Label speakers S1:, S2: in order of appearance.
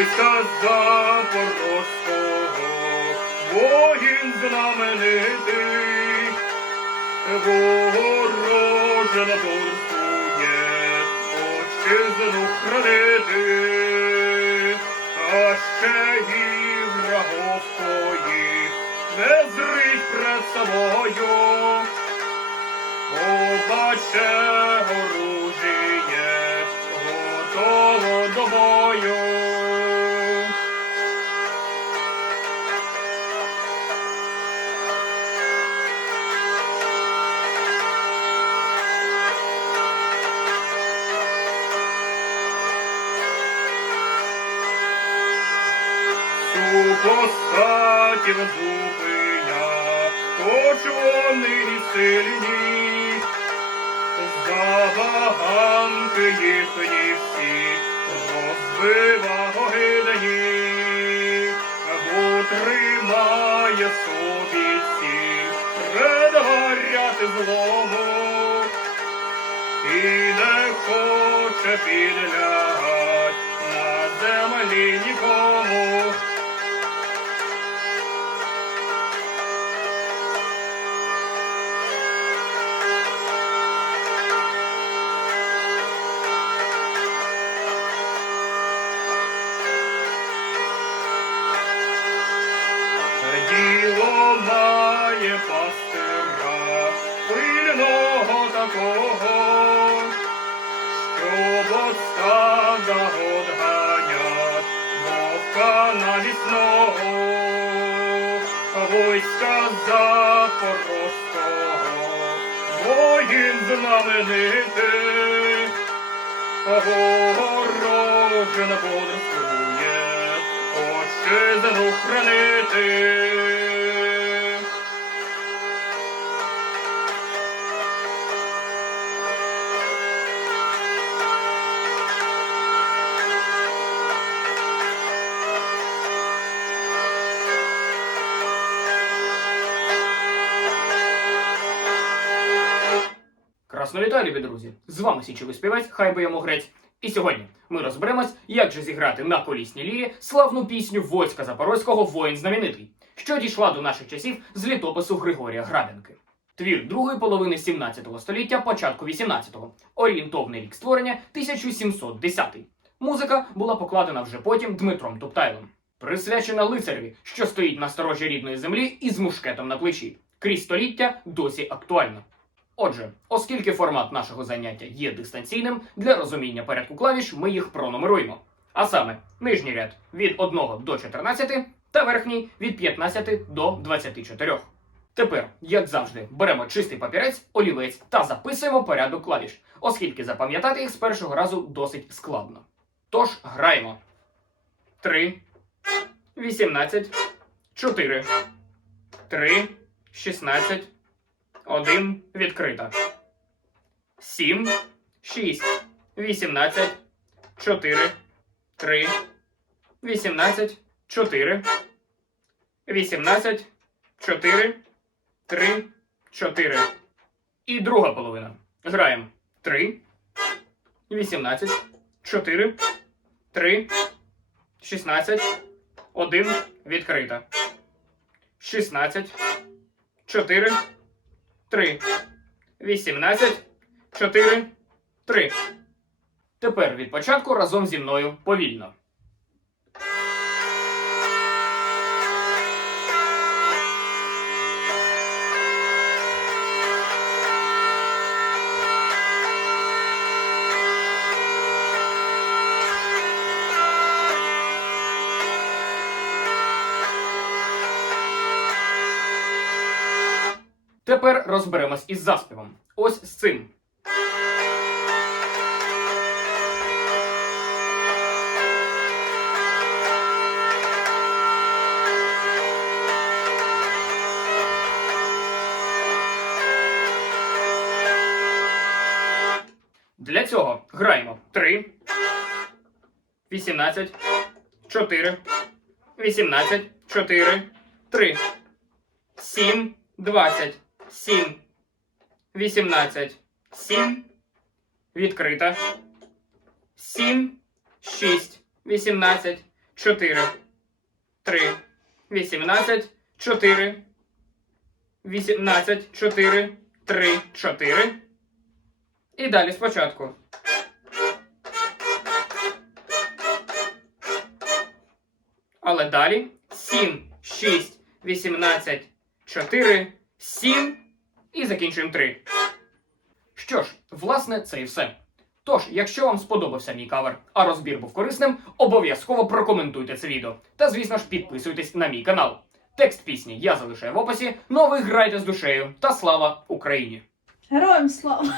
S1: войска Запорозького, воїн знаменитий, ворожа натуркує, отчизну хранити, а ще й врагов твоїх не зрить пред собою. Побаче оружіє, готово до бою. Супостатів зупиня, хоч вони і сильні, забаганки їхні всі. Розбива огидні, бо тримає собі ціль предваряти злому і не хоче підлягать на землі нікому. Має пильного такого, щоб от стада одганять, вовка навісного, войска запорозького, воїн знаменитий, Огорожен бодрствує, отчизну хранити.
S2: Красно любі друзі! З вами січовий співець Хайбо Ямогрець. І сьогодні ми розберемось, як же зіграти на колісній лірі славну пісню Войська Запорозького Воїн знаменитий, що дійшла до наших часів з літопису Григорія Грабенки. Твір другої половини 17 століття, початку 18-го, орієнтовний рік створення 1710. Музика була покладена вже потім Дмитром Туптайлом. Присвячена лицареві, що стоїть на сторожі рідної землі із мушкетом на плечі. Крізь століття досі актуальна. Отже, оскільки формат нашого заняття є дистанційним, для розуміння порядку клавіш ми їх пронумеруємо. А саме, нижній ряд від 1 до 14 та верхній від 15 до 24. Тепер, як завжди, беремо чистий папірець, олівець та записуємо порядок клавіш, оскільки запам'ятати їх з першого разу досить складно. Тож граємо. 3, 18, 4, 3, 16, 1 відкрита. 7, 6, 18, 4, 3, 18, 4, 18, 4, 3, 4. І друга половина. Граємо 3, 18, 4, 3, 16, 1 відкрита. 16, 4, 3. 18, 4, 3. Тепер від початку разом зі мною повільно. Тепер розберемось із заспівом. Ось з цим. Для цього граємо 3, 18, 4, 18, 4, 3, 7, 20, 7, 18, 7, відкрита, 7, 6, 18, 4, 3, 18, 4, 18, 4, 3, 4. І далі спочатку. Але далі. 7, 6, 18, 4, 7 і закінчуємо 3. Що ж, власне, це і все. Тож, якщо вам сподобався мій кавер, а розбір був корисним, обов'язково прокоментуйте це відео. Та, звісно ж, підписуйтесь на мій канал. Текст пісні я залишаю в описі, ну а ви грайте з душею та слава Україні!
S3: Героям слава!